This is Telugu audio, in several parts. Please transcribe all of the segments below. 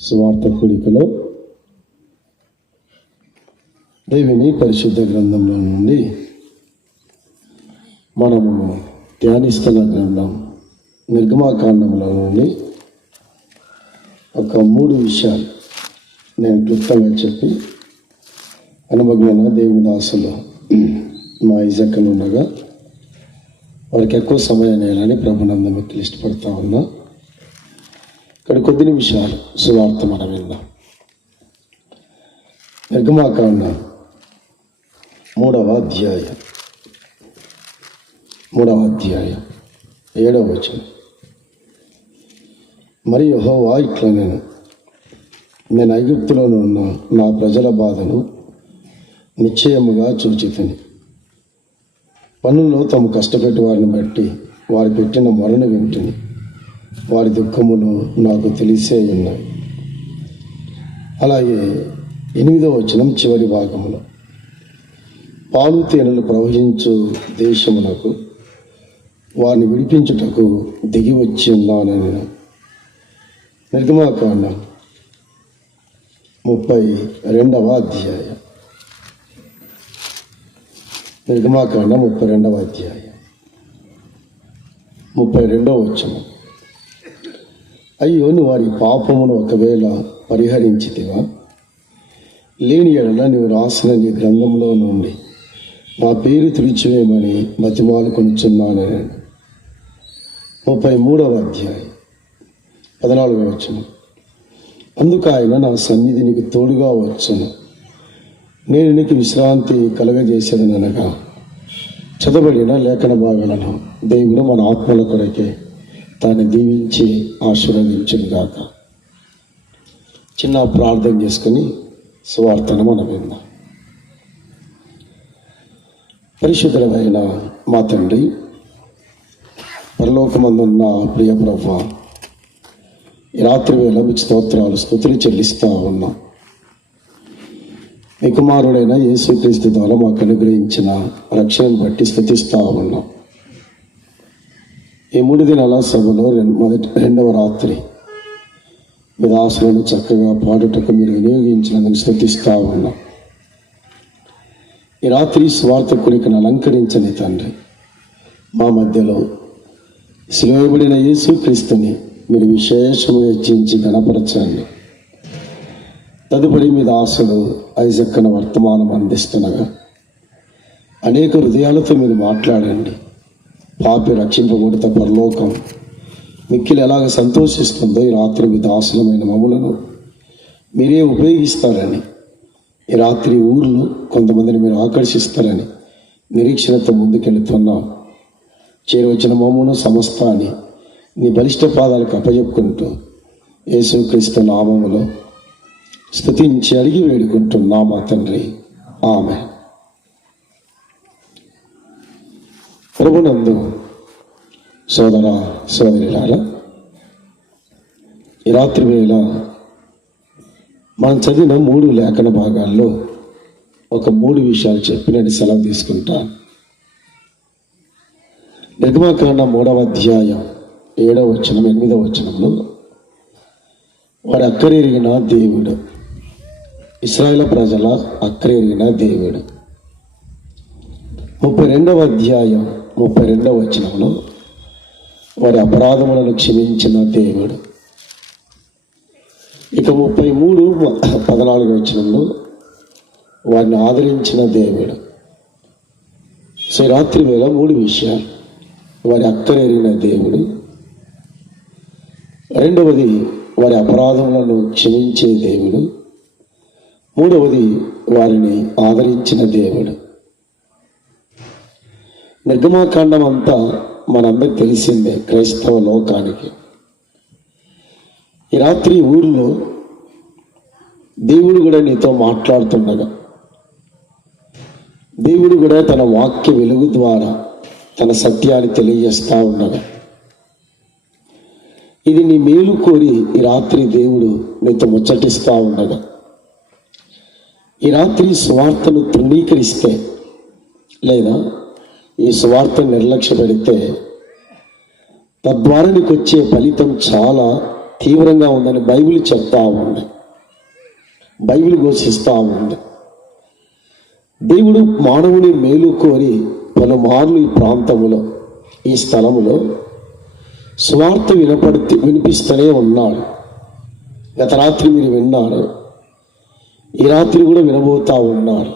సువార్త కూడికలో దేవుని పరిశుద్ధ గ్రంథంలో నుండి మనము ధ్యానిస్తున్న గ్రంథం నిర్గమాకాండంలో నుండి ఒక 3 విషయాలు నేను క్లుప్తంగా చెప్పి అనుభవమైన దేవుని దాసులు మా ఇజక్కలు ఉండగా వారికి ఎక్కువ సమయం వేయాలని ప్రభునందం వ్యక్తులు ఇష్టపడతా ఉన్నా. ఇక్కడ కొద్ది నిమిషాలు సువార్త మనం విందాం. నిర్గమాకాండం 3వ అధ్యాయం 7వ వచనం. మరి యెహోవా ఇట్లా నేను ఐగుప్తులోను ఉన్న నా ప్రజల బాధను నిశ్చయముగా చూచితిని. పనుల్లో తాము కష్టపెట్టి వారిని బట్టి వారు పెట్టిన మొరను వింటిని. వారి దుఃఖములు నాకు తెలిసే ఉన్నాయి. అలాగే 8వ వచనం చివరి భాగంలో పాలు తేనెలు ప్రవహించు దేశమునకు వారిని విడిపించుటకు దిగి వచ్చి ఉన్నానని. నిర్గమాకాండం 32వ అధ్యాయం. నిర్గమాకాండం 32వ అధ్యాయం 32వ వచనం. అయ్యో, నువ్వు వారి పాపమును ఒకవేళ పరిహరించితివా, లేని ఎడల నువ్వు రాసిన నీ గ్రంథంలో నుండి నా పేరు తుడిచివేయమని బతిమాలు కొనుచున్నానని. 33వ అధ్యాయం 14వ వచనం. అందుకు ఆయన, నా సన్నిధి నీకు తోడుగా వచ్చును, నేను నీకు విశ్రాంతి కలగజేసేదనగా చదవబడిన లేఖన భాగాలను దేవుడు మన ఆత్మల కొరకే తాను దీవించి ఆశీర్వదించుగాక. చిన్న ప్రార్థన చేసుకుని సువార్తను మనం విందాం. పరిశుద్ధులైన మా తండ్రి, పరలోకమందున్న ప్రియ ప్రభువా, ఈ రాత్రి వేళ మీకు స్తోత్రాలు స్తుతులు చెల్లిస్తూ ఉన్నాం. మీ కుమారుడైన యేసుక్రీస్తు ద్వారా మాకు అనుగ్రహించిన రక్షణను బట్టి స్తుతిస్తూ ఉన్నాం. ఈ 3 దినాల సభలో 2వ రాత్రి మీ దాసులను చక్కగా పాడుటకు మీరు వినియోగించినందుకు స్తుతిస్తూ ఉన్నాం. ఈ రాత్రి స్వార్థ కూడికను అలంకరించని తండ్రి, మా మధ్యలో సిలువబడిన యేసుక్రీస్తుని మీరు విశేషంగా హెచ్చించి గణపరచండి. తదుపరి మీ దాసుడు ఐజక్కను వర్తమానం అందిస్తుండగా అనేక హృదయాలతో మీరు మాట్లాడండి. పాపి రక్షింపబడితే పరలోకం మిక్కిలి ఎలాగ సంతోషిస్తుందో ఈ రాత్రి మీ దాసులమైన మమ్ములను మీరే ఉపయోగిస్తారని, ఈ రాత్రి ఊర్లో కొంతమందిని మీరు ఆకర్షిస్తారని నిరీక్షణతో ముందుకెళ్తున్నాం. చేరవచ్చిన మమ్మును సమస్తాన్ని నీ బలిష్ట పాదాలకు అప్పచెప్పుకుంటూ యేసుక్రీస్తు నామములో స్తుతించి అడిగి వేడుకుంటున్నా మా తండ్రి, ఆమేన్. ప్రభునందు సోదర సోదరులారా, ఈ రాత్రి వేళ మనం చదివిన 3 లేఖన భాగాల్లో ఒక 3 విషయాలు చెప్పినట్టు సెలవు తీసుకుంటాను. నిర్గమాకాండం 3వ అధ్యాయం 7వ వచనం 8వ వచనంలో వారి అక్కరెరిగిన దేవుడు, ఇశ్రాయేలు ప్రజల అక్కరెరిగిన దేవుడు. 32వ అధ్యాయం 32వ వచనంలో వారి అపరాధములను క్షమించిన దేవుడు. ఇక 33-14వ వచనంలో వారిని ఆదరించిన దేవుడు. సో రాత్రి వేళ 3 విషయాలు: వారి అక్కరెరిగిన దేవుడు, రెండవది వారి అపరాధములను క్షమించే దేవుడు, మూడవది వారిని ఆదరించిన దేవుడు. నిర్గమాకాండం అంతా మనందరికి తెలిసిందే, క్రైస్తవ లోకానికి. ఈ రాత్రి ఊరిలో దేవుడు కూడా నీతో మాట్లాడుతుండగా, దేవుడు కూడా తన వాక్య వెలుగు ద్వారా తన సత్యాన్ని తెలియజేస్తూ ఉండగా, ఇది నీ మేలు కోరి ఈ రాత్రి దేవుడు నీతో ముచ్చటిస్తూ ఉండగా, ఈ రాత్రి సువార్తను తృణీకరిస్తే లేదా ఈ సువార్తను నిర్లక్ష్య పెడితే తద్వారా నీకు వచ్చే ఫలితం చాలా తీవ్రంగా ఉందని బైబిల్ చెప్తా ఉంది, బైబిల్ ఘోషిస్తూ ఉంది. దేవుడు మానవుని మేలు కోరి పలుమార్లు ఈ ప్రాంతములో, ఈ స్థలములో సువార్త వినిపిస్తూనే ఉన్నాడు. గత రాత్రి మీరు విన్నారు, ఈ రాత్రి కూడా వినబోతా ఉన్నారు.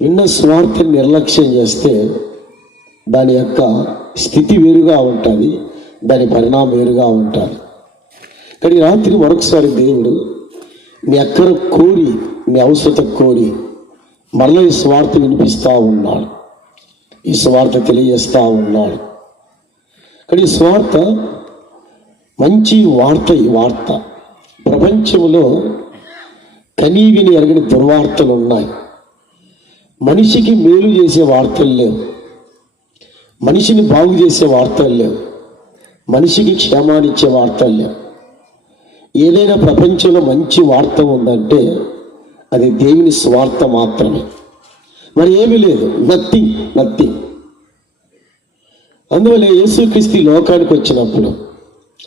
విన్న సువార్తని నిర్లక్ష్యం చేస్తే దాని యొక్క స్థితి వేరుగా ఉంటుంది, దాని పరిణామం వేరుగా ఉంటుంది. కానీ రాత్రి మరొకసారి దేవుడు నీ అక్కర కోరి, నీ అవసరత కోరి మరలా ఈ స్వార్థ వినిపిస్తూ ఉన్నాడు, ఈ స్వార్థ తెలియజేస్తూ ఉన్నాడు. కానీ ఈ స్వార్థ మంచి వార్త. ఈ వార్త ప్రపంచంలో కనీవిని ఎరగని దుర్వార్తలు ఉన్నాయి. మనిషికి మేలు చేసే వార్తలు లేవు, మనిషిని బాగు చేసే వార్తలు లేవు, మనిషికి క్షేమాన్నిచ్చే వార్తలు లేవు. ఏదైనా ప్రపంచంలో మంచి వార్త ఉందంటే అది దేవుని స్వార్థ మాత్రమే, మరి ఏమీ లేదు. నథింగ్. అందువల్ల యేసుక్రీస్తు లోకానికి వచ్చినప్పుడు,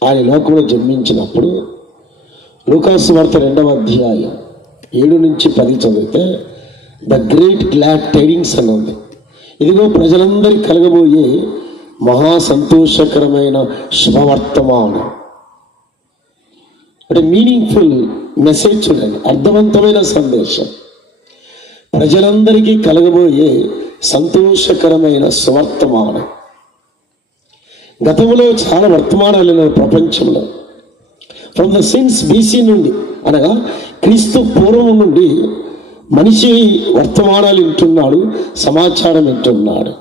ఆయన లోకంలో జన్మించినప్పుడు, లూకాసు వార్త 2వ అధ్యాయం 7-10 చదివితే ద గ్రేట్ గ్లాడ్ టైడింగ్స్ అని ఉంది. ఇదిగో ప్రజలందరికీ కలగబోయే మహా సంతోషకరమైన శుభవర్తమానం. అంటే మీనింగ్ఫుల్ మెసేజ్ చూడండి, అర్థవంతమైన సందేశం. ప్రజలందరికీ కలగబోయే సంతోషకరమైన సువర్తమానం. గతంలో చాలా వర్తమానాలు ఉన్నాయి ప్రపంచంలో. ఫ్రమ్ ద సిన్స్ బీసీ నుండి, అనగా క్రీస్తు పూర్వం నుండి మనిషి వర్తమానాలు వింటున్నాడు, సమాచారం వింటున్నాడు.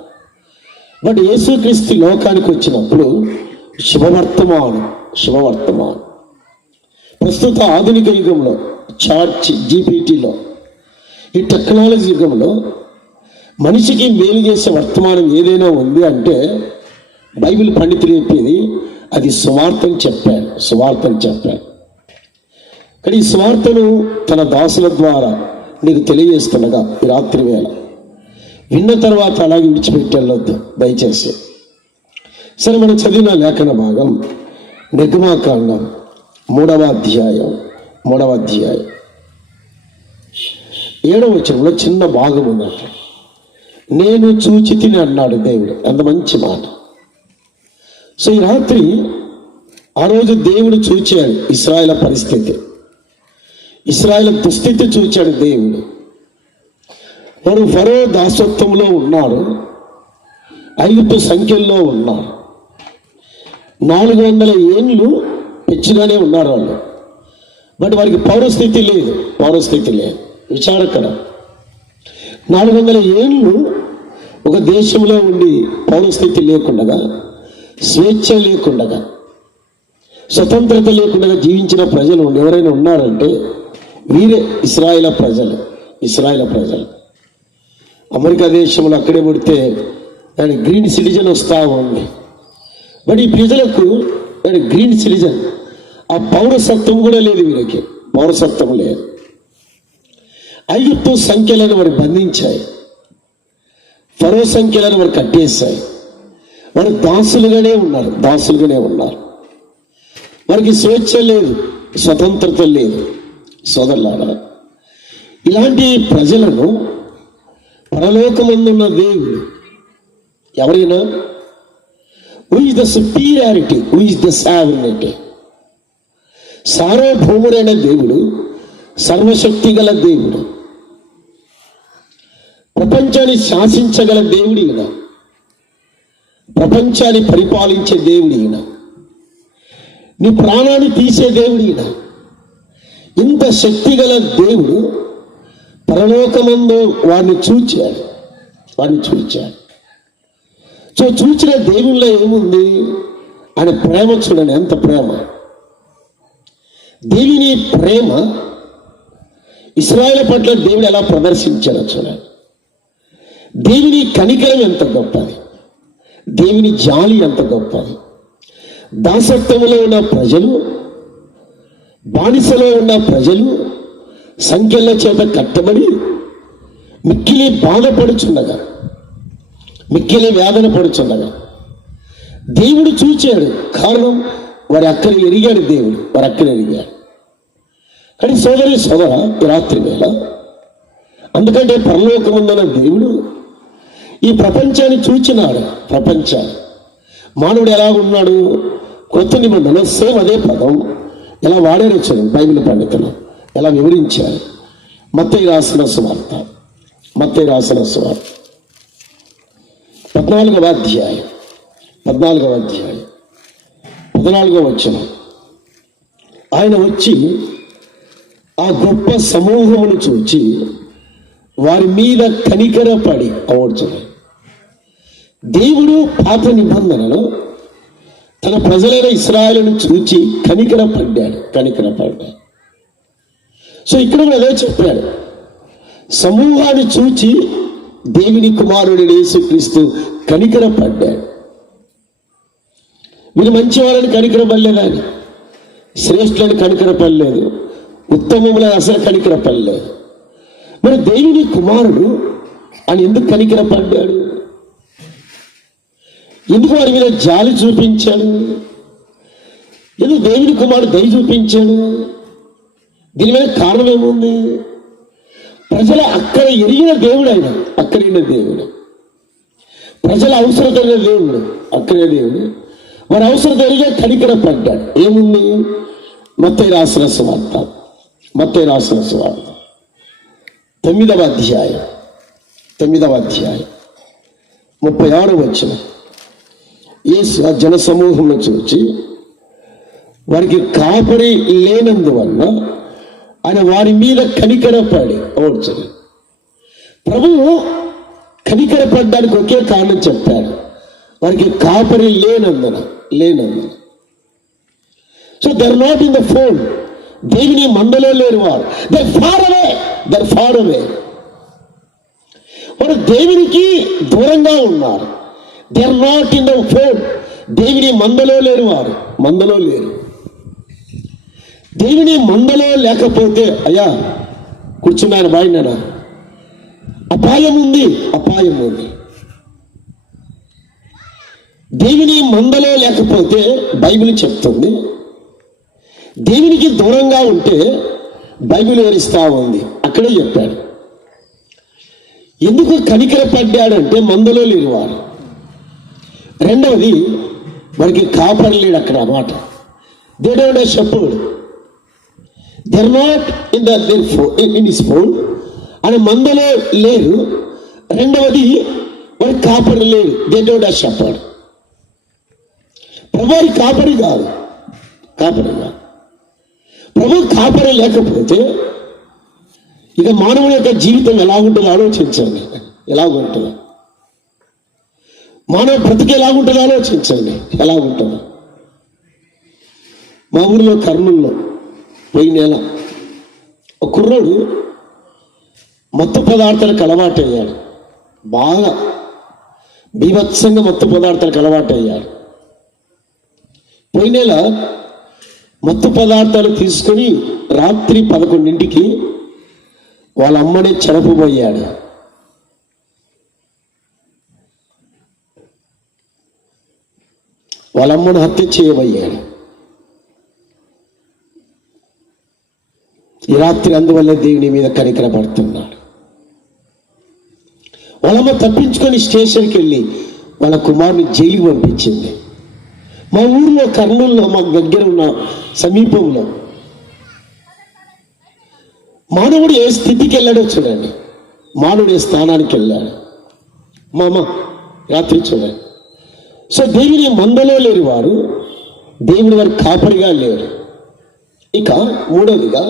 బట్ యేసుక్రీస్తు లోకానికి వచ్చినప్పుడు శుభవర్తమానం. ప్రస్తుత ఆధునిక యుగంలో, చాట్ జీపీటీలో, ఈ టెక్నాలజీ యుగంలో మనిషికి మేలు చేసే వర్తమానం ఏదైనా ఉంది అంటే బైబిల్ పండితులు చెప్పేది అది సువార్తని చెప్పాడు. కానీ ఈ సువార్తను తన దాసుల ద్వారా నీకు తెలియజేస్తుండగా ఈ రాత్రి వేళ విన్న తర్వాత అలాగే విడిచిపెట్టి వెళ్ళొద్దు దయచేసి. సరే, మనం చదివిన లేఖన భాగం నిర్గమాకాండం 3వ అధ్యాయం 7వ వచనంలో చిన్న భాగం ఉన్నట్టు, నేను చూచి తిని అన్నాడు దేవుడు. అంత మంచి మాట. సో ఈ రాత్రి ఆ రోజు దేవుడు చూచాడు ఇశ్రాయేలు పరిస్థితి, ఇశ్రాయేలు దుస్థితి చూచాడు దేవుడు. వారు ఫరో దాసత్వంలో ఉన్నారు, ఐగుప్తు సంఖ్యల్లో ఉన్నారు. 400 ఏళ్ళు పెచ్చుగానే ఉన్నారు వాళ్ళు. బట్ వారికి పౌరస్థితి లేదు. విచారకరం. 400 ఏళ్ళు ఒక దేశంలో ఉండి పౌరస్థితి లేకుండా, స్వేచ్ఛ లేకుండా, స్వతంత్రత లేకుండా జీవించిన ప్రజలు ఎవరైనా ఉన్నారంటే వీరే ఇశ్రాయేలు ప్రజలు. అమెరికా దేశంలో అక్కడే పుడితే ఆయన గ్రీన్ సిటిజన్ వస్తూ ఉంది. బట్ ఈ ప్రజలకు గ్రీన్ సిటిజన్ ఆ పౌరసత్వం కూడా లేదు, వీరికి పౌరసత్వం లేదు. ఐగుప్తు సంఖ్యలను వారు బంధించాయి, ఫరో సంఖ్యలను వారు కట్టేశాయి. వారు దాసులుగానే ఉన్నారు. వారికి స్వేచ్ఛ లేదు, స్వతంత్రత లేదు. సోదరులారా, ఇలాంటి ప్రజలను పరలోకమందున్న దేవుడు ఎవరైనా who is the superiority, who is the sovereignty, సార్వభౌముడైన దేవుడు, సర్వశక్తి గల దేవుడు, ప్రపంచాన్ని శాసించగల దేవుడు ఈయన, ప్రపంచాన్ని పరిపాలించే దేవుడు ఈయన, నీ ప్రాణాన్ని తీసే దేవుడు ఈయన. ఇంత శక్తి గల దేవుడు పరలోకమందు వారిని చూచాడు. సో చూచిన దేవుళ్ళలో ఏముంది? ఆయన ప్రేమ చూడండి, ఎంత ప్రేమ. దేవుని ప్రేమ ఇశ్రాయేలు పట్ల దేవుడు ఎలా ప్రదర్శించాడో చూడండి. దేవుని కనికరం ఎంత గొప్పది, దేవుని జాలి ఎంత గొప్పది. దాసత్వంలో ఉన్న ప్రజలు, బానిసలో ఉన్న ప్రజలు సంఖ్యల చేత కట్టబడి మిక్కిలి బాధపడుచుండగా, మిక్కిలి వేదన పడుచుండగా దేవుడు చూచాడు. కారణం వారి అక్కని ఎరిగాడు దేవుడు, వారి అక్కని ఎరిగాడు. కానీ సోదరి సోదర, ఈ రాత్రి వేళ అందుకంటే పరలోకముందన్న దేవుడు ఈ ప్రపంచాన్ని చూచినాడు. ప్రపంచాన్ని మానవుడు ఎలా ఉన్నాడు? కొత్త నిబంధనలో సేమ్ అదే పదం ఎలా వాడారు చూడండి. బైబిల్ పండితులు ఎలా వివరించారు. మత్తయి రాసిన సువార్త 14వ అధ్యాయం 14వ వచనం. ఆయన వచ్చి ఆ గొప్ప సమూహమును చూచి వారి మీద కనికరపడి అవ్వచ్చు. దేవుడు పాత నిబంధనలో తన ప్రజలైన ఇశ్రాయేలును చూచి కనికరపడ్డాడు. సో ఇక్కడ కూడా అదే చెప్పాడు. సమూహాన్ని చూచి దేవుని కుమారుడు యేసుక్రీస్తు కనికరపడ్డాడు. వీరు మంచి వాళ్ళని కనికరపడలేదని, శ్రేష్ఠులను కనికరపడలేదు, ఉత్తమములను అసలు కనికరపడలేదు. మరి దేవుని కుమారుడు అని ఎందుకు కనికరపడ్డాడు? ఎందుకు వారి మీద జాలి చూపించాడు? ఎందుకు దేవుని కుమారుడు దయ చూపించాడు? దీని మీద కారణం ఏముంది? ప్రజల అక్కడ ఎరిగిన దేవుడు, ఆయన అక్కడిన దేవుడు, ప్రజల అవసరత దేవుడు, అక్కడే దేవుడు. వారి అవసరత ఎరిగే కనికరపడ్డాడు. ఏముంది? మత్తయి రాసిన సువార్త 9వ అధ్యాయం 36వ వచనం. యేసు ఆ జన సమూహంలో చూచి వారికి కాపరి లేనందువల్ల ఆయన వారి మీద కనికరపడి ఓడ్చడు. ప్రభువు కనికరపడ్డానికి ఒకే కారణం చెప్పాడు, వారికి కాపరి లేనందున. So they're not in the fold. దేవుని మందలో లేరు వారు. They're far away. వారు దేవునికి దూరంగా ఉన్నారు. They are not in the fold. దేవుని మందలో లేరు వారు, మందలో లేరు. దేవుని మందలో లేకపోతే అయ్యా కూర్చున్నాను బాయినా, అపాయం ఉంది. దేవుని మందలో లేకపోతే బైబిల్ చెప్తుంది. దేవునికి దూరంగా ఉంటే బైబిల్ వివరిస్తా ఉంది. అక్కడే చెప్పాడు. ఎందుకు కనికరపడ్డాడంటే మందలో లేరు వారు. రెండవది, వారికి కాపరి లేడు అక్కడ అన్నమాట. They don't have shepherd. They are not in his fold. ఆయన మందలో లేరు. రెండవది, వారికి కాపరి లేరు. They don't have shepherd. ప్రభు కాపరి కాదు. ప్రభు కాపరి లేకపోతే ఇక మానవుని యొక్క జీవితం ఎలాగుంటుందో ఆలోచించండి. ఎలాగుంటుందో మానవ బ్రతికి ఎలాగుంటుందో ఆలోచించండి. ఎలాగుంటుందో. మా ఊరిలో కర్నూలులో పోయిన నెల ఒక కుర్రోడు మత్తు పదార్థాలకు అలవాటయ్యాడు. బాగా బీభత్సంగా మత్తు పదార్థాలకు అలవాటయ్యాడు. పోయిన నెల మత్తు పదార్థాలు తీసుకొని రాత్రి 11ంటికి వాళ్ళ అమ్మని చెరపబోయాడు. వాళ్ళ అమ్మను హత్య చేయబోయాడు. ఈ రాత్రి అందువల్ల దేవుని మీద కనికరపడుతున్నాడు. వాళ్ళమ్మ తప్పించుకొని స్టేషన్కి వెళ్ళి వాళ్ళ కుమారుని జైలుకి పంపించింది. మా ఊరిలో కర్నూలులో మాకు దగ్గర ఉన్న సమీపంలో మానవుడు ఏ స్థితికి వెళ్ళాడో చూడండి. మానవుడు ఏ స్థానానికి వెళ్ళాడు. మా అమ్మ రాత్రి చూడండి. సో దేవుని మందలో లేరు వారు, దేవుని వారి కాపరిగా లేరు. ఇక మూడవదిగా,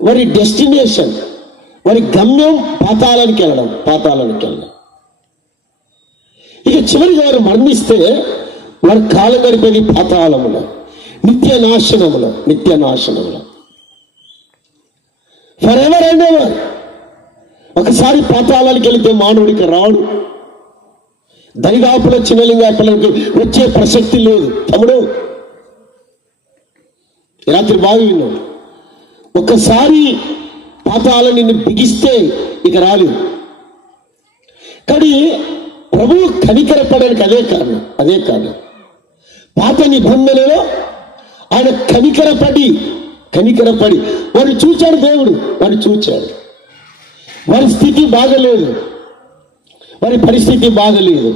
వారి డెస్టినేషన్, వారి గమ్యం పాతాళానికి వెళ్ళడం. ఇక చివరిగా వారు మరణిస్తే వారి కాలం గడిపేది పాతాళములో, నిత్య నాశనములో. For ever and ever. ఒకసారి పాతాళానికి వెళితే మానవుడికి రాడు. దరిదాపుల చిన్నలింగాపులకి వచ్చే ప్రసక్తి లేదు. తమ్ముడు రాత్రి బాగా విన్నాడు. ఒక్కసారి పాతాళం నిన్ను బిగిస్తే ఇక రాలేదు. కానీ ప్రభువు కనికరపడడానికి అదే కారణం. పాత నిబంధనలో ఆయన కనికరపడి వాడిని చూచాడు. దేవుడు వాడిని చూచాడు. వారి స్థితి బాగలేదు, వారి పరిస్థితి బాగలేదు,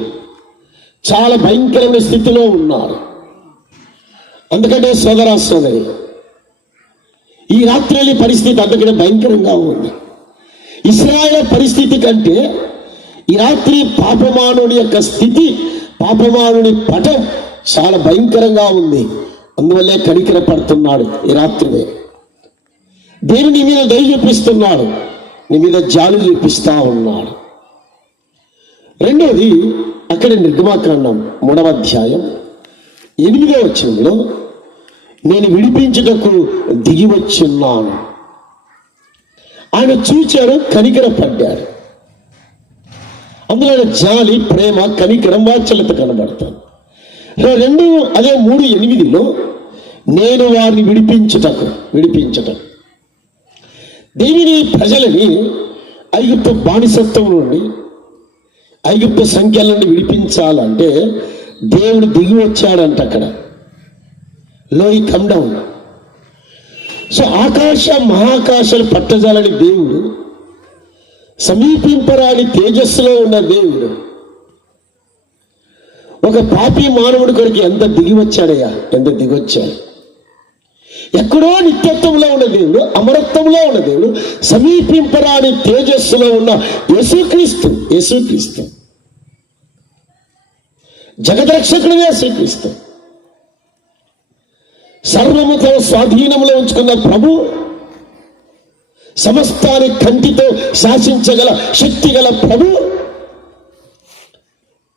చాలా భయంకరమైన స్థితిలో ఉన్నారు. అందుకంటే సోదరి ఈ రాత్రి పరిస్థితి అంతకంటే భయంకరంగా ఉంది. ఇశ్రాయేలు పరిస్థితి కంటే ఈ రాత్రి పాపమానుడి యొక్క స్థితి, పాపమానుడి పటం చాలా భయంకరంగా ఉంది. అందువల్లే కనికర పడుతున్నాడు. ఈ రాత్రి దేవుడు నీ మీద దయ చూపిస్తున్నాడు, నీ మీద జాలి చూపిస్తా ఉన్నాడు. రెండోది అక్కడ నిర్గమాకాండం 3వ అధ్యాయం 8వ వచనంలో నేను విడిపించుటకు దిగి వచ్చున్నాను. ఆయన చూచాడు, కనికర పడ్డాడు. అందులో జాలి, ప్రేమ, కనికరం, వాత్సల్యత కనబడతాను. రెండు అదే 3:8లో నేను వారిని విడిపించటం దేవుని ప్రజలని ఐగుప్తు బానిసత్వం నుండి, ఐగుప్తు సంఖ్యల నుండి విడిపించాలంటే దేవుడు దిగి వచ్చాడంట. అక్కడ లోయి కమ్ డౌన్. సో మహాకాశాలు పట్టజాలని దేవుడు, సమీపింపరాని తేజస్సులో ఉన్న దేవుడు ఒక పాపి మానవుడి కొరకు ఎంత దిగి వచ్చాడయ్యా, ఎంత దిగొచ్చాడు. ఎక్కడో నిత్యత్వంలో ఉన్న దేవుడు, అమరత్వంలో ఉన్న దేవుడు, సమీపింపరాని తేజస్సులో ఉన్న యేసుక్రీస్తు జగద్రక్షకుడు యేసుక్రీస్తు, సర్వము తన స్వాధీనంలో ఉంచుకున్న ప్రభు, సమస్తాన్ని కంటితో శాసించగల శక్తి గల ప్రభు,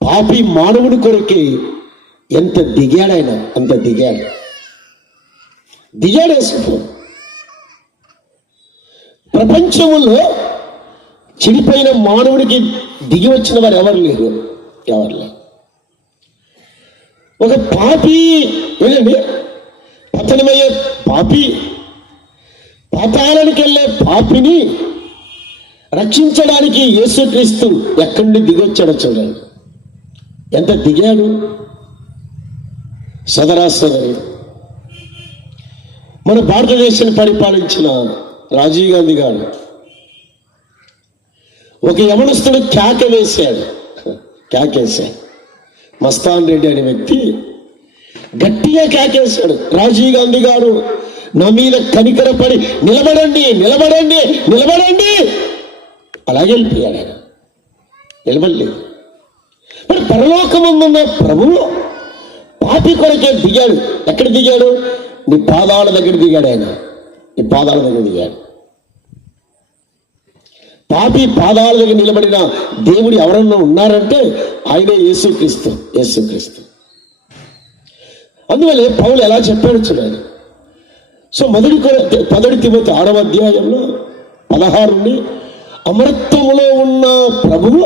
పాపి మానవుడి కొరకే ఎంత దిగాడైనా అంత దిగాడు యేసు. ప్రపంచంలో చెడిపోయిన మానవుడికి దిగి వచ్చిన వారు ఎవరు లేరు. ఒక పాపి ఏంటండి, పతనమయ్యే పాపి, పాతాళానికి వెళ్ళే పాపిని రక్షించడానికి యేసుక్రీస్తు ఎక్కడి నుండి దిగొచ్చాడో చూడండి, ఎంత దిగాడు. సోదరి, మన భారతదేశాన్ని పరిపాలించిన రాజీవ్ గాంధీ గారు ఒక యవనస్తుడు కేకేశాడు. మస్తాన్ రెడ్డి అనే వ్యక్తి గట్టిగా కేకేశాడు, రాజీవ్ గాంధీ గారు నా మీద కనికరపడి నిలబడండి. అలాగే వెళ్ళిపోయాడు ఆయన, నిలబడలేదు. మరి పరలోకమందున్న ప్రభువు పాపి కొరకే దిగాడు. ఎక్కడ దిగాడు? నీ పాదాల దగ్గర దిగాడు. ఆయన నీ పాదాల దగ్గర దిగాడు. పాపి పాదాల దగ్గర నిలబడిన దేవుడు ఎవరన్నా ఉన్నారంటే ఆయనే యేసుక్రీస్తు. అందువల్లే పౌలు ఎలా చెప్పాడు చూడండి. సో మొదటి తిమోతి 6వ అధ్యాయంలో 16 అమరత్వములో ఉన్న ప్రభువు,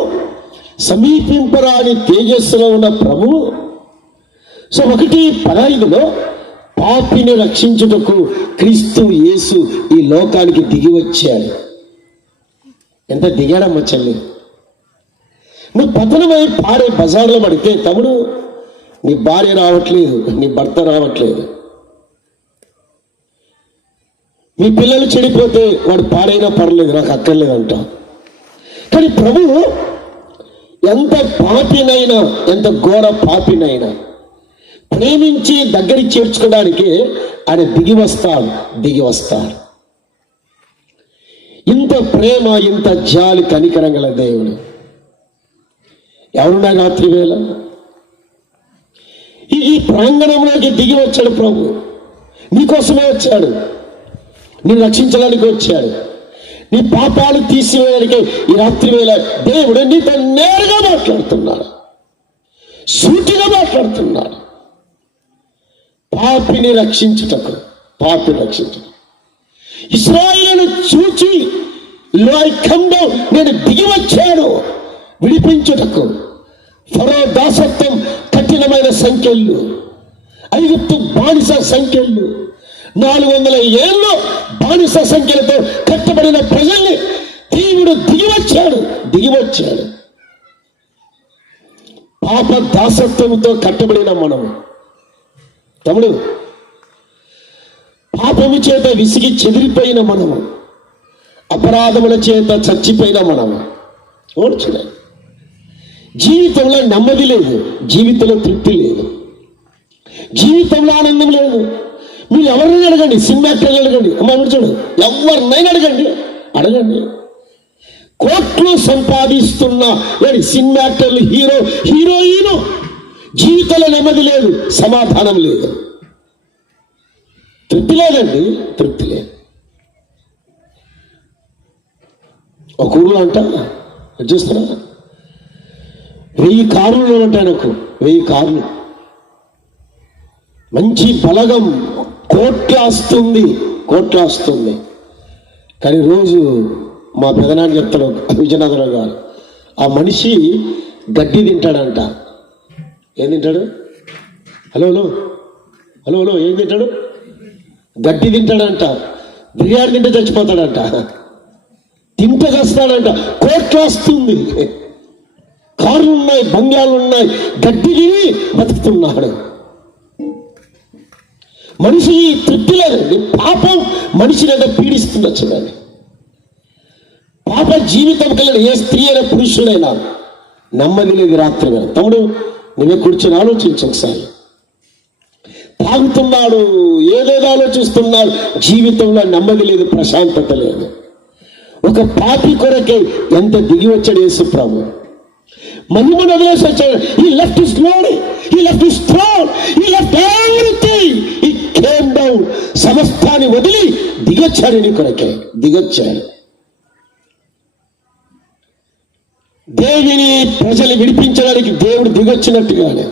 సమీపింపరాని తేజస్సులో ఉన్న ప్రభువు. సో 1:15లో పాపిని రక్షించుటకు క్రీస్తు యేసు ఈ లోకానికి దిగి వచ్చాడు. ఎంత దిగాడమ్మ చెల్లి. నువ్వు పతనమై పాడే బజార్లో పడితే తమ్ముడు, నీ భార్య రావట్లేదు, నీ భర్త రావట్లేదు, మీ పిల్లలు చెడిపోతే వాడు పాడైనా పర్లేదు, నాకు అక్కర్లేదంట. కానీ ప్రభువు ఎంత పాపినైనా, ఎంత ఘోర పాపినైనా ప్రేమించి దగ్గరికి చేర్చుకోవడానికి ఆయన దిగి వస్తాడు. ఇంత ప్రేమ, ఇంత జాలి, కనికరం గల దేవుడు ఎవరున్నా రాత్రి వేళ ఈ ప్రాంగణంలోకి దిగి వచ్చాడు ప్రభు. నీకోసమే వచ్చాడు, నిన్ను రక్షించడానికి వచ్చాడు, నీ పాపాలు తీసివేయడానికి ఈ రాత్రి వేళ దేవుడు నీతో నేరుగా మాట్లాడుతున్నాడు, సూటిగా మాట్లాడుతున్నాడు. పాపిని రక్షించుటకు ఇశ్రాయేలును చూచి నేను దిగి వచ్చాను విడిపించుటకు. ఫరో దాసత్వం కఠినమైన సంఖ్యలు, ఐగుప్తు బానిస సంఖ్యలు, 400 ఏళ్ళు బానిస సంఖ్యలతో కట్టబడిన ప్రజల్ని దేవుడు దిగి వచ్చాడు. పాప దాసత్వంతో కట్టబడిన మనము తమ్ముడు, పాపము చేత విసిగి చెదిరిపోయిన మనము, అపరాధముల చేత చచ్చిపోయిన మనము ఓడ్చులే. జీవితంలో నెమ్మది లేదు, జీవితంలో తృప్తి లేదు, జీవితంలో ఆనందం లేదు. మీరు ఎవరినైనా అడగండి, సినిమా యాక్టర్లు అడగండి, అమ్మ చూడు, ఎవరినైనా అడగండి. కోట్లు సంపాదిస్తున్న సినిమా యాక్టర్లు, హీరోయిన్ జీవితంలో నెమ్మది లేదు, సమాధానం లేదు, తృప్తి లేదండి, తృప్తి లేదు. ఒక ఊళ్ళో అంట చూస్తారా, 1000 కార్లు ఉంటాయి, నాకు 1000 కార్లు, మంచి బలగం, కోట్ల వస్తుంది. కానీ రోజు మా పెదనాన్న చెప్తాడు, విజయనగరం గారు, ఆ మనిషి గడ్డి తింటాడంట. ఏం తింటాడు? హలో ఏం తింటాడు? గడ్డి తింటాడంట. బిర్యానీ తింటే చచ్చిపోతాడంట, తింటే చస్తాడంట. కోట్ల వస్తుంది, కార్లు ఉన్నాయి, బంగ్లాలు ఉన్నాయి, గడ్డి తిని బతుకుతున్నాడు. మనిషి తృప్తి లేదండి. పాపం మనిషిని ఏదో పీడిస్తుంది. చూడండి, పాప జీవితం కలిగిన ఏ స్త్రీ అయినా పురుషుడైనా నెమ్మది లేదు రాత్రి వేళ. తమ్ముడు, నువ్వే కూర్చొని ఆలోచించు ఒకసారి. తాగుతున్నాడు, ఏదేదో ఆలోచిస్తున్నాడు, జీవితంలో నెమ్మది లేదు, ప్రశాంతత లేదు. ఒక పాపి కొరకే ఎంత దిగి వచ్చాడు యేసు ప్రభు. మహిమను వదిలేసి వచ్చాడు. He left his glory, he left his throne, he left everything, he came down. సమస్తాన్ని వదిలి దిగొచ్చాడు, నీ కొరకే దిగొచ్చాడు. దేవుని ప్రజలు విడిపించడానికి దేవుడు దిగొచ్చినట్టుగానే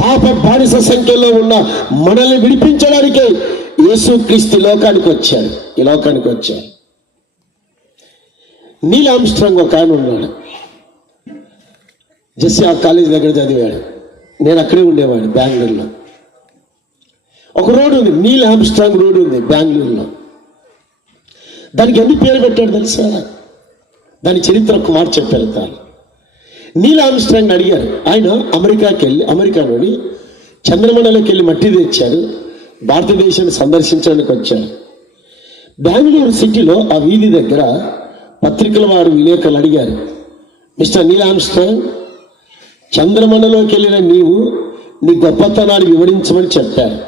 పాప బానిస సంఖ్యలో ఉన్న మనల్ని విడిపించడానికే యేసుక్రీస్తు ఈ లోకానికి వచ్చాడు. నీల్ ఆర్మ్స్ట్రాంగ్ ఒక ఆయన ఉన్నాడు, జెస్సీ కాలేజ్ దగ్గర చదివాడు. నేను అక్కడే ఉండేవాడు, బెంగళూరులో. ఒక రోడ్డు ఉంది, నీల్ ఆర్మ్స్ట్రాంగ్ రోడ్డు ఉంది బెంగళూరులో. దానికి ఎందుకు పేరు పెట్టాడు తెలుసా? దాని చరిత్ర ఒక మాట చెప్పెళ్తాను. నీల్ ఆర్మ్స్ట్రాంగ్ అడిగారు. ఆయన అమెరికా నుండి చంద్రమండలంకి వెళ్ళి మట్టి తెచ్చారు, భారతదేశాన్ని సందర్శించడానికి వచ్చారు. బెంగళూరు సిటీలో ఆ వీధి దగ్గర పత్రికల వారు విలేకరులు అడిగారు, మిస్టర్ నీల్ ఆర్మ్స్ట్రాంగ్, చంద్రమండలంలోకి వెళ్ళిన నీవు నీ గొప్పతనాన్ని వివరించమని చెప్పారు.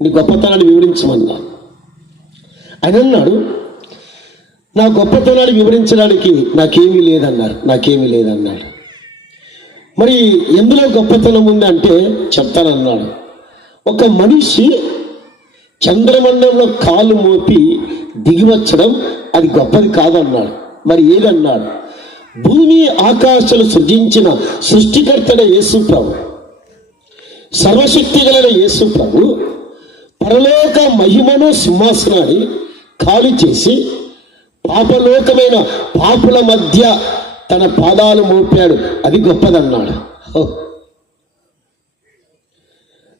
నీ గొప్పతనాన్ని వివరించమన్నా. ఆయన అన్నాడు, నా గొప్పతనాన్ని వివరించడానికి నాకేమీ లేదన్నాడు. మరి ఎందులో గొప్పతనం ఉంది అంటే చెప్తానన్నాడు. ఒక మనిషి చంద్రమండలంలో కాలు మోపి దిగివచ్చడం అది గొప్పది కాదన్నాడు. మరి ఏదన్నాడు? భూమి ఆకాశాలు సృజించిన సృష్టికర్తడ యేసు ప్రభు, సర్వశక్తి గల యేసు ప్రభు పరలోక మహిమను సింహాసనాన్ని ఖాళీ చేసి పాపలోకమైన పాపుల మధ్య తన పాదాలు మోపాడు, అది గొప్పదన్నాడు.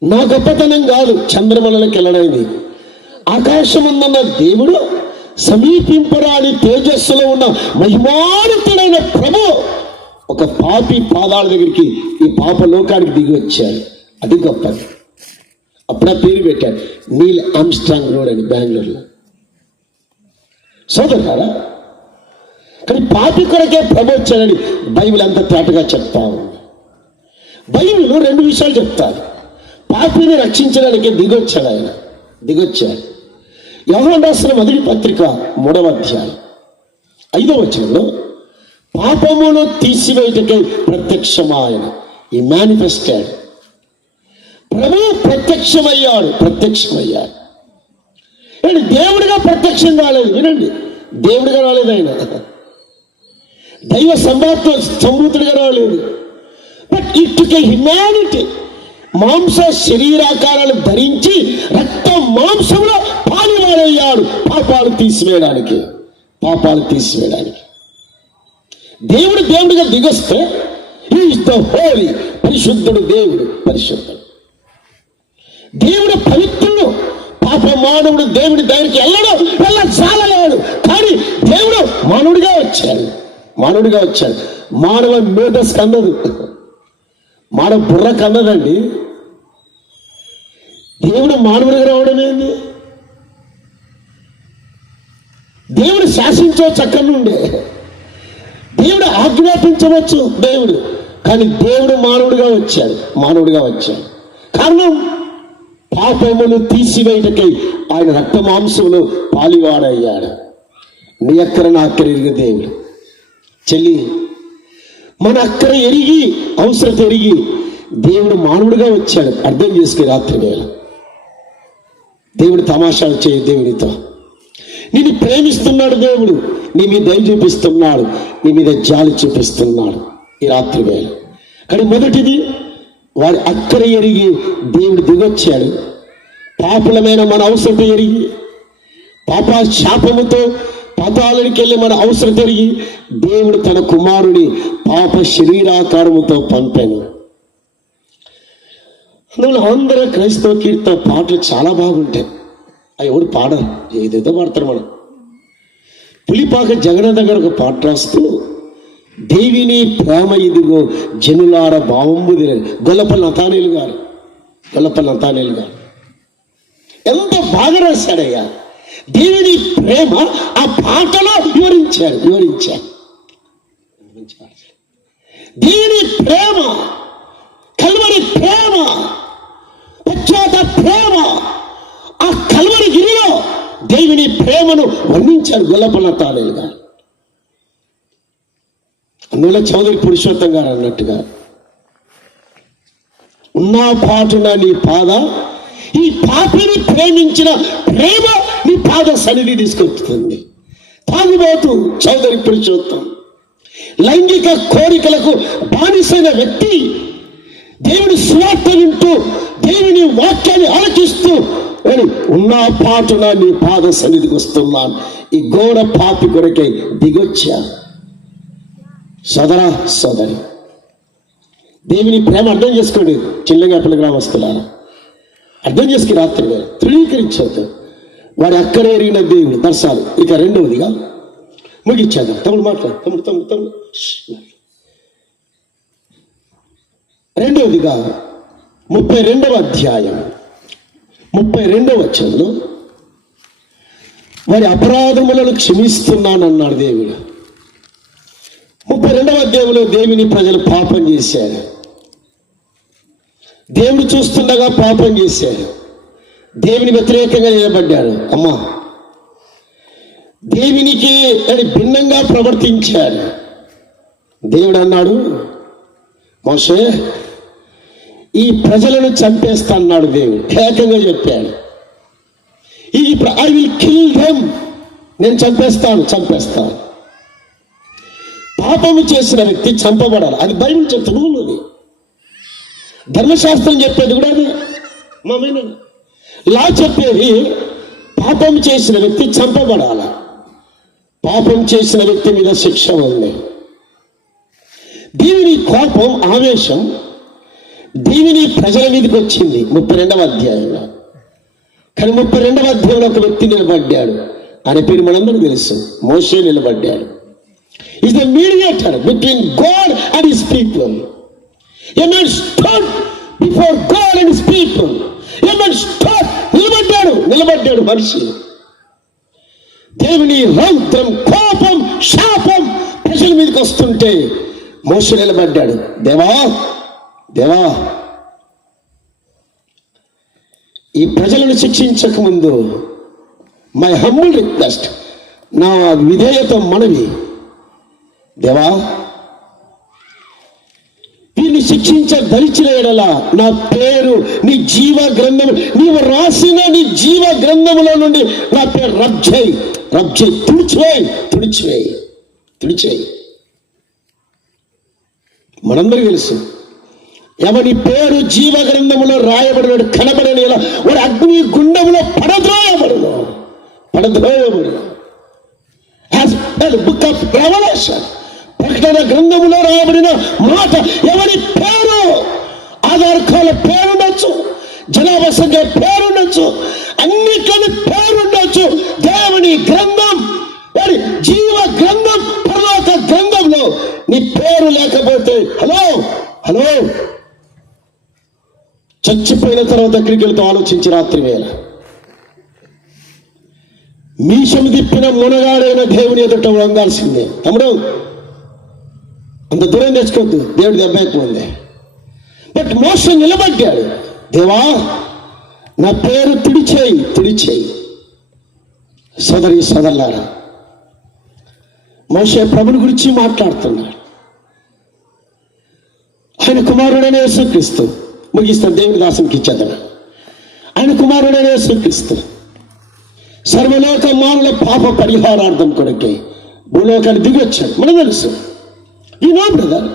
నా గొప్పతనం కాదు చంద్రమండలంకి వెళ్ళడానికి. ఆకాశముందున్న దేవుడు, సమీపింపరాని తేజస్సులో ఉన్న మహిమానుతుడైన ప్రభు ఒక పాపి పాదాల దగ్గరికి, ఈ పాప లోకానికి దిగి వచ్చాడు, అది గొప్పది. అప్పుడు ఆ పేరు పెట్టాడు నీల్ ఆర్మ్స్ట్రాంగ్ రోడ్ అని బెంగళూరులో. సోదరులారా, కానీ పాపి కొరకే ప్రభు వచ్చాడని బైబిల్ అంత తేటగా చెప్తా ఉంది. బైబిల్ 2 విషయాలు చెప్తారు. పాపిని రక్షించడానికి దిగొచ్చాడు. యోహాను రాసిన మొదటి పత్రిక 3వ అధ్యాయం 5వ వచనంలో, పాపమును తీసివేయటకై ప్రత్యక్షమాయన, ఈ మేనిఫెస్టెడ్. ప్రభు ప్రత్యక్షమయ్యాడు. దేవుడిగా ప్రత్యక్షం కాలేదు. వినండి, దేవుడిగా రాలేదు ఆయన, దైవ సంభూతుడిగా రాలేదు. But it took a humanity. మాంస శరీరాకారాలు ధరించి రక్త మాంసంలో పాలువాడయ్యాడు పాపాలు తీసివేయడానికి. దేవుడిగా దిగొస్తే హి ఈస్ ద హోలీ, పరిశుద్ధుడు. దేవుడు పవిత్రుడు. పాప మానవుడు దేవుడి దగ్గరికి వెళ్ళజాలలేడు. కానీ దేవుడు మానవుడిగా వచ్చాడు. మానవ మేధస్ కన్నదు, మానవ బుర్ర కన్నదండి. దేవుడు మానవుడిగా రావడం ఏంది? దేవుడు శాసించవచ్చు అక్కడి నుండే, దేవుడు ఆజ్ఞాపించవచ్చు దేవుడు, కానీ దేవుడు మానవుడిగా వచ్చాడు. కారణం పాపమును తీసివేయటకై ఆయన రక్త మాంసములు పాలివాడయ్యాడు. నీ అక్కర నా అక్కర ఎరిగి దేవుడు చెల్లి, మన అక్కర ఎరిగి అవసరత ఎరిగి దేవుడు మానవుడిగా వచ్చాడు. అర్థం చేసుకుని రాత్రి వేళ దేవుడు తమాషాలు చేయి. దేవునితో నిన్ను ప్రేమిస్తున్నాడు దేవుడు, నీ మీద దయ చూపిస్తున్నాడు, నీ మీద జాలి చూపిస్తున్నాడు ఈ రాత్రి వేళ. కానీ మొదటిది వాడి అక్కర ఎరిగి దేవుడు దిగొచ్చాడు. పాపులమైన మన అవసరత ఎరిగి, పాప శాపముతో పాతాళానికి వెళ్ళి మన అవసరత ఎరిగి దేవుడు తన కుమారుని పాప శరీరాకారముతో పంపాను. అందువల్ల అందరూ క్రైస్తవ కీర్తన పాటలు చాలా బాగుంటాయి. అవి ఎవరు పాడరు, ఏదేదో పాడతారు. మనం పులిపాక జగన్ దగ్గర ఒక పాట రాస్తూ, దేవిని ప్రేమ ఇదిగో జనులార భావంబుది, గొల్లపల్లి నతానేలు గారు ఎంత బాగా రాశాడయ్యా. దేవిని ప్రేమ ఆ పాటలో వివరించాడు. దేవిని ప్రేమ, కల్వరి ప్రేమ, పశ్చాత్త ప్రేమ, ఆ కల్వరి గిరిలో దేవుని ప్రేమను వర్ణించాడు గొల్లపల్లి నతానేలు గారు. అందువల్ల చౌదరి పురుషోత్తం గారు అన్నట్టుగా, ఉన్నా పాటున నీ పాద, ఈ పాపిని ప్రేమించిన ప్రేమ నీ పాద సన్నిధి తీసుకొస్తుంది. తాగుబోతు చౌదరి పురుషోత్తం, లైంగిక కోరికలకు బానిసైన వ్యక్తి దేవుని సువార్త వింటూ దేవుని వాక్యాన్ని ఆలకిస్తూ ఉన్నా పాటున నీ పాద సన్నిధికి వస్తున్నాను, ఈ ఘోర పాపి కొరకై దిగొచ్చా. సోదరా సోదరి, దేవుని ప్రేమ అర్థం చేసుకోండి. చిన్నగా పిల్ల గ్రామస్తులారా అర్థం చేసుకుని రాత్రి ధృవీకరించవద్దు. వాడి అక్కడే ఎరిగిన దేవుడు దర్శాలు. ఇక రెండవదిగా ముగించేద్దాం. తమ్ముడు మాట్లాడు, తమ్ముడు. రెండవదిగా 32వ అధ్యాయం 32వ వచనంలో వారి అపరాధములను క్షమిస్తున్నానన్నాడు దేవుడు. 32వ అధ్యాయంలో దేవుని ప్రజలు పాపం చేశారు. దేవుడు చూస్తుండగా పాపం చేశారు. దేవుని వ్యతిరేకంగా నిలబడ్డారు. అమ్మా, దేవునికి భిన్నంగా ప్రవర్తించారు. దేవుడు అన్నాడు, మోషే ఈ ప్రజలను చంపేస్తా అన్నాడు. దేవుడు ఏకంగా చెప్పాడు, ఐ విల్ కిల్ దెమ్, నేను చంపేస్తాను. పాపము చేసిన వ్యక్తి చంపబడాలి. అది బైబిల్ చెప్తున్నది, ధర్మశాస్త్రం చెప్పేది కూడా అదే. లా చెప్పేది పాపం చేసిన వ్యక్తి చంపబడాల. పాపం చేసిన వ్యక్తి మీద శిక్ష ఉంది. దేవుని కోపం, ఆవేశం దేవుని ప్రజల మీదకి వచ్చింది 32వ అధ్యాయంలో. కానీ 32వ అధ్యాయంలో ఒక వ్యక్తి నిలబడ్డాడు. ఆయన పేరు మనందరూ తెలుసు, మోషే నిలబడ్డాడు. He is the mediator between God and his people. A man stood before God and his people. A man stood, నిలబడ్డాడు మనిషి. దేవుని రౌద్రం, కోపం, శాపం ప్రజల మీదకి వస్తుంటే మోషే నిలబడ్డాడు. దేవా ఈ ప్రజలను శిక్షించక ముందు మై హంబుల్ రిక్వెస్ట్, నా విధేయత మనవి, దేవా వీరిని శిక్షించదలిచిన ఎడల నా పేరు నీ జీవ గ్రంథము, నీవు రాసిన నీ జీవ గ్రంథములో నుండి నా పేరు రబ్జై తుడిచివేయి. మనందరికీ తెలుసు, ఎవరి పేరు జీవ గ్రంథములో రాయబడినాడు కనబడని వాడు అగ్ని గుండములో పడద్రోయబడును. బుక్ ఆఫ్ రెవల్యూషన్, ప్రకటన గ్రంథములో రాయబడిన మాట, ఎవరి పేరు ఆధార్ కార్డు పేరుండొచ్చు, జనాభా సంఖ్య పేరుండొచ్చు, అన్నిటిని పేరుండొచ్చు. దేవుని గ్రంథం, వారి జీవ గ్రంథం, పరలోక గ్రంథంలో నీ పేరు లేకపోతే హలో చచ్చిపోయిన తాగిన తర్వాత ఎక్కడికి వెళ్తూ ఆలోచించి రాత్రి వేళ మీసం తిప్పిన మునగాడైన దేవుని ఎదుట వంగాల్సిందే. తమ్ముడు, అంత దూరం తెచ్చుకోవద్దు, దేవుడి దెబ్బ ఎక్కువ ఉంది. బట్ మోషే నిలబడ్డాడు. దేవా, నా పేరు తుడిచేయి. సోదరులారా, మోషే ప్రభుని గురించి మాట్లాడుతున్నాడు. ఆయన కుమారుడైన యేసుక్రీస్తు, ముగిస్తాను, దేవుని దాసునికి ఇచ్చేద్దాం. ఆయన కుమారుడైన యేసుక్రీస్తు సర్వలోక మానవుల పాప పరిహారార్థం కొరకే భూలోకాన్ని దిగొచ్చాడు. మనకు తెలుసు. ఈ నో బ్రదర్,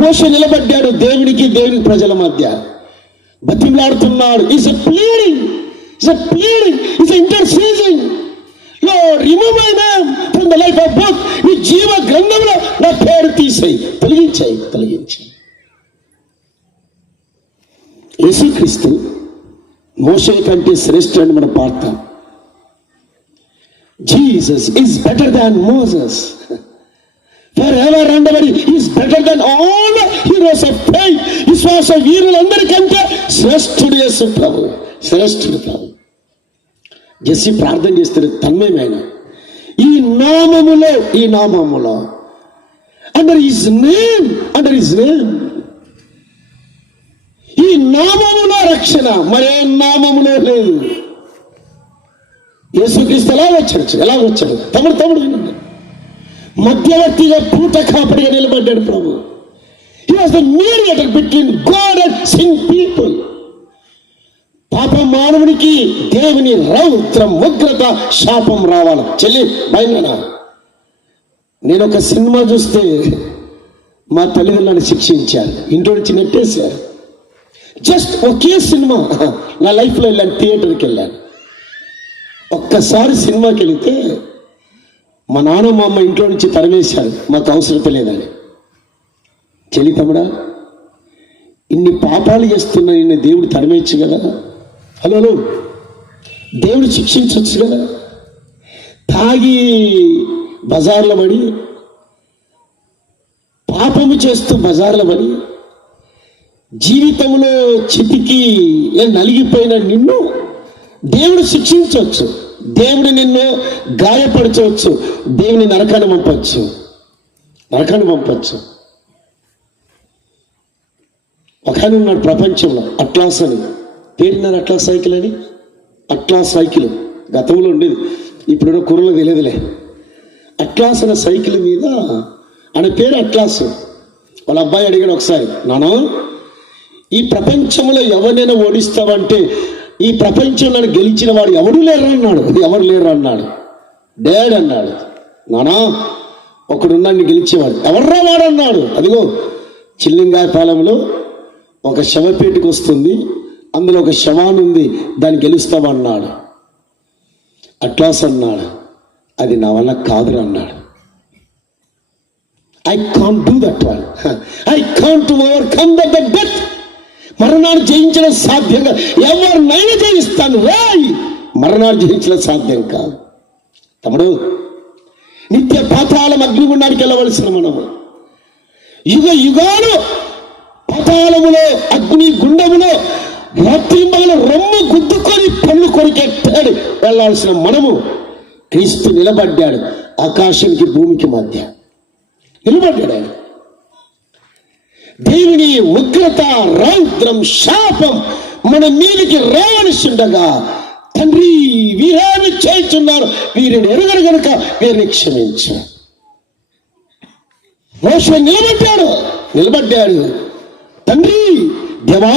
మోషే నిలబడ్డాడు దేవునికి ప్రజల మధ్య బతిమలాడుతున్నాడు. Is a pleading, interceding. Lord, remove my name from the life of both. నీ జీవ గ్రంథంలో నా పేరు తీసేయి, తొలగించాయి. యేసుక్రీస్తు మోషే కంటే శ్రేష్ఠుడని మనం పాడతాం. Jesus is better than Moses. Forever and ever he is better than all the heroes of faith. విశ్వాస వీరులందరికంటే శ్రేష్ఠుడు యేసు ప్రభు. జెస్సీ ప్రార్థన చేస్తారు తన్మయమైన ఈ నామములో అండర్ హిస్ నేమ్ ఈ నామములో రక్షణ మరే నామములో లేదు. యేసుక్రీస్తు ఎలా వచ్చాడు? తమ్ముడు వినండి. మధ్యవర్తిగా పూట కాపరిగా నిలబడ్డాడు ప్రభు. He was the mediator between God and sin people. పాప మానవునికి దేవుని రౌద్రం, ఉగ్రత, శాపం రావాలి. చెల్లి భయమేనా? నేను ఒక సినిమా చూస్తే మా తల్లిదండ్రులను శిక్షించాను, ఇంట్లో నుంచి నెట్టేశారు. జస్ట్ ఒకే సినిమా నా లైఫ్లో వెళ్ళాను, థియేటర్కి వెళ్ళాను. ఒక్కసారి సినిమాకి వెళితే మా నాన్న మా అమ్మ ఇంట్లో నుంచి తరిమేశారు, మాకు అవసరం లేదని. చెల్లి తమ్ముడా, ఇన్ని పాపాలు చేస్తున్నా నిన్ను దేవుడు తరిమేయచ్చు కదా. హలో, దేవుడు శిక్షించవచ్చు కదా. తాగి బజార్లో పడి, పాపము చేస్తూ బజార్లో పడి, జీవితంలో చితికి నలిగిపోయిన నిన్ను దేవుడు శిక్షించవచ్చు, దేవుడు నిన్ను గాయపరచవచ్చు, దేవుని నరకాన్ని పంపచ్చు. ఒక ఆయన ఉన్నాడు ప్రపంచంలో, అట్లాస్ అని పేరున్నారు. అట్లాస్ సైకిల్ గతంలో ఉండేది, ఇప్పుడు కుర్రలో తెలియదులే. అట్లాస్ అనే సైకిల్ మీద ఆయన పేరు అట్లాస్. వాళ్ళ అబ్బాయి అడిగాడు ఒకసారి, నాన్న ఈ ప్రపంచంలో ఎవరినైనా ఓడిస్తావంటే ఈ ప్రపంచం నన్ను గెలిచిన వాడు ఎవరు లేరు అన్నాడు. డాడ్ అన్నాడు, నానా ఒకడున్నాడు గెలిచేవాడు. ఎవర్రా వాడు అన్నాడు. అదిగో చిల్లింగాయపాలెంలో ఒక శవపేటకు వస్తుంది, అందులో ఒక శవాన్ని ఉంది, దాన్ని గెలుస్తామన్నాడు. అట్లాస్ అన్నాడు, అది నా వల్ల కాదురా అన్నాడు. I can't do that one. I can't overcome the death. మరణాన్ని జయించడం సాధ్యంగా ఎవరినైనా జయిస్తాను రాయి, మరణాన్ని జయించడం సాధ్యం కాదు. తమ్ముడు, నిత్య పాతాళం అగ్నిగుండానికి వెళ్ళవలసిన మనము యుగాలు పాతాళములో అగ్ని గుండములో రాత్రింబగలు రొమ్ము గుద్దుకొని పళ్ళు కొరికెట్టాడు వెళ్ళాల్సిన మనము, క్రీస్తు నిలబడ్డాడు ఆకాశానికి భూమికి మధ్య నిలబడ్డాడు. ఆయన దేవుని ఉగ్రత, రౌద్రం, శాపం మన మీదకి రావలసి ఉండగా, తండ్రి వీరేమి చేస్తున్నారు, వీరిని ఎరుగరు గనుక వీరిని క్షమించు. మోషే నిలబడ్డాడు. తండ్రి, దేవా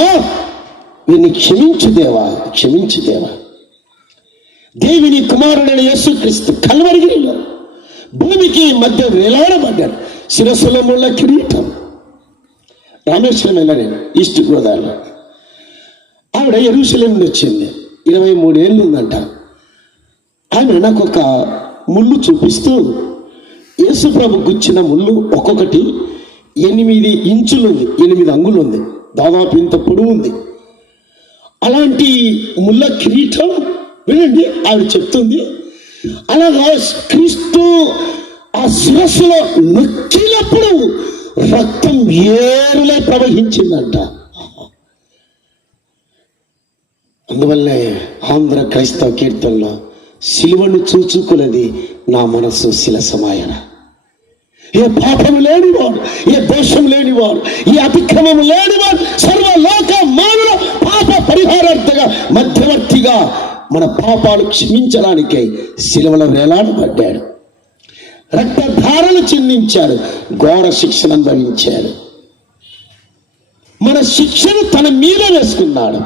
వీరిని క్షమించు దేవా. దేవుని కుమారుడైన యేసుక్రీస్తు కల్వరిగిరిలో భూమికి మధ్య వేలాడబడ్డాడు. శిరస్సులో ముళ్ళ కిరీటం. రామేశ్వరం వెళ్ళాను నేను, ఈస్ట్ గోదావరిలో. ఆవిడ యెరూషలేం నుండి వచ్చింది, 23 ఏళ్ళు ఉందంట. ఆమె నాకు ఒక ముళ్ళు చూపిస్తూ, యేసు ప్రభు గుచ్చిన ముళ్ళు ఒక్కొక్కటి 8 ఇంచులు ఉంది, 8 అంగులు ఉంది, దాదాపు ఇంత పొడవు ఉంది. అలాంటి ముళ్ళ కిరీటం వినండి, ఆవిడ చెప్తుంది. అలాగా క్రీస్తు ఆ శిరస్సులో నొక్కినప్పుడు రక్తం ఏరులై ప్రవహించిందంట. అందువల్లే ఆంధ్ర క్రైస్తవ కీర్తనలో సిలువను చూచుకున్నది నా మనస్సు శిలసమాయన. ఏ పాపం లేనివాడు, ఏ దోషం లేనివాడు, ఏ అతిక్రమం లేనివాడు, సర్వలోక మానవ పాప పరిహారార్థగా మధ్యవర్తిగా మన పాపాలు క్షమించడానికై సిలువలో వేలాడబడ్డాడు. రక్తధారలు చిందించాడు, ఘోర శిక్షను అనుభవించాడు. మన శిక్షను తన మీద వేసుకున్నాడు,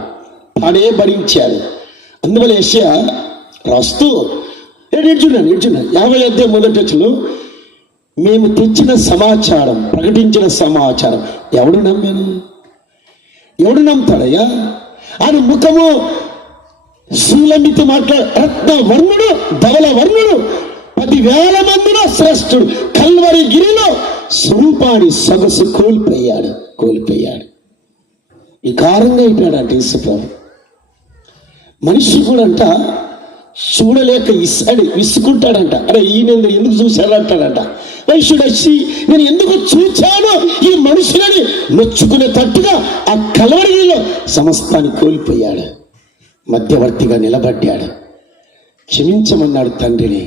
తానే భరించాడు. అందువల్ల యెషయా రాస్తూ చూడండి 50 అధ్యాయం మొదటి వచనంలో, మేము తెచ్చిన సమాచారం, ప్రకటించిన సమాచారం ఎవడు నమ్మాను? ఎవడు నమ్ముతాడయ్యా? ఆయన ముఖము శూలమితి మాట్లాడు రత్న వర్ణుడు, ధవల వర్ణుడు, 10,000 మందిలో శ్రేష్ఠుడు, కల్వరి గిరిలో స్వరూపాన్ని సొగసు కోల్పోయాడు. వికారంగా అయిపోయాడంట యేసుప్రభు. మనిషి కూడా అంట చూడలేక విసుకుంటాడంట. అరే ఈయన ఎందుకు చూశాడంటాడంట. వైశ్యుడొచ్చి నేను ఎందుకు చూచాను ఈ మనుషులని నొచ్చుకునేటట్టుగా ఆ కల్వరిలో సమస్తాన్ని కోల్పోయాడు. మధ్యవర్తిగా నిలబడ్డాడు. క్షమించమన్నాడు తండ్రిని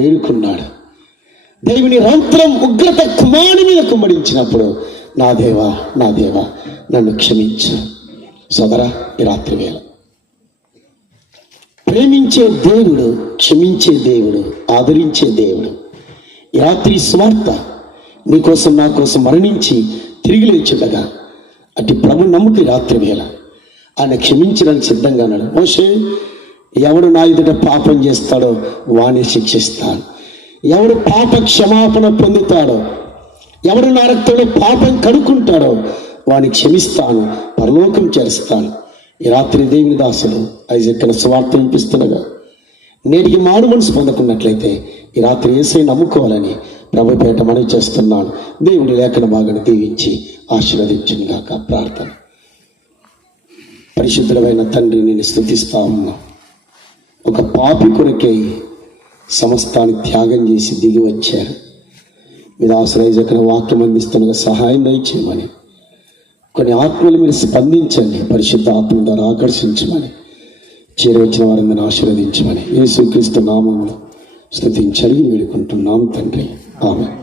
వేడుకున్నాడు. దేవుని రౌద్రం ఉగ్రత కుమారుని మీద కుమ్మరించినప్పుడు, నా దేవా నన్ను క్షమించు. సోదరా, ఈ రాత్రి వేళ ప్రేమించే దేవుడు, క్షమించే దేవుడు, ఆదరించే దేవుడు. ఈ రాత్రి స్వార్థ నీకోసం నా కోసం మరణించి తిరిగి లేచుండగా అటు ప్రభు నమ్ముకి రాత్రి వేళ ఆయన క్షమించడానికి సిద్ధంగా ఉన్నాడు. మోషే, ఎవడు నా ఎదుట పాపం చేస్తాడో వాణ్ణి శిక్షిస్తాను, ఎవడు పాప క్షమాపణ పొందుతాడో, ఎవడు నా రక్తంలో పాపం కడుక్కుంటాడో వాడిని క్షమిస్తాను, పరలోకం చేస్తాను. ఈ రాత్రి దేవుని దాసులు ఐజాక్ సువార్త వినిపిస్తుండగా నేటికి మారు మనసు పొందుకున్నట్లయితే ఈ రాత్రి యేసయ్యను నమ్ముకోవాలని ప్రభుపేట మనవి చేస్తున్నాను. దేవుడి లేఖన భాగాన్ని దీవించి ఆశీర్వదించుగాక. ప్రార్థన. పరిశుద్ధుడైన తండ్రి, నేను స్తుతిస్తా ఉన్నా. ఒక పాపి కొరకై సమస్తాన్ని త్యాగం చేసి దిగి వచ్చారు. మీ దాసులు ఐజాక్ వాక్యం అందిస్తుండగా సహాయం దయచేయమని, కొన్ని ఆత్మలు మీరు స్పందించండి, పరిశుద్ధ ఆత్మ ద్వారా ఆకర్షించమని, చేరవచ్చిన వారిని ఆశీర్వదించమని యేసుక్రీస్తు నామములో స్తుతించి అడిగి వేడుకుంటున్నాం తండ్రి. ఆమేన్.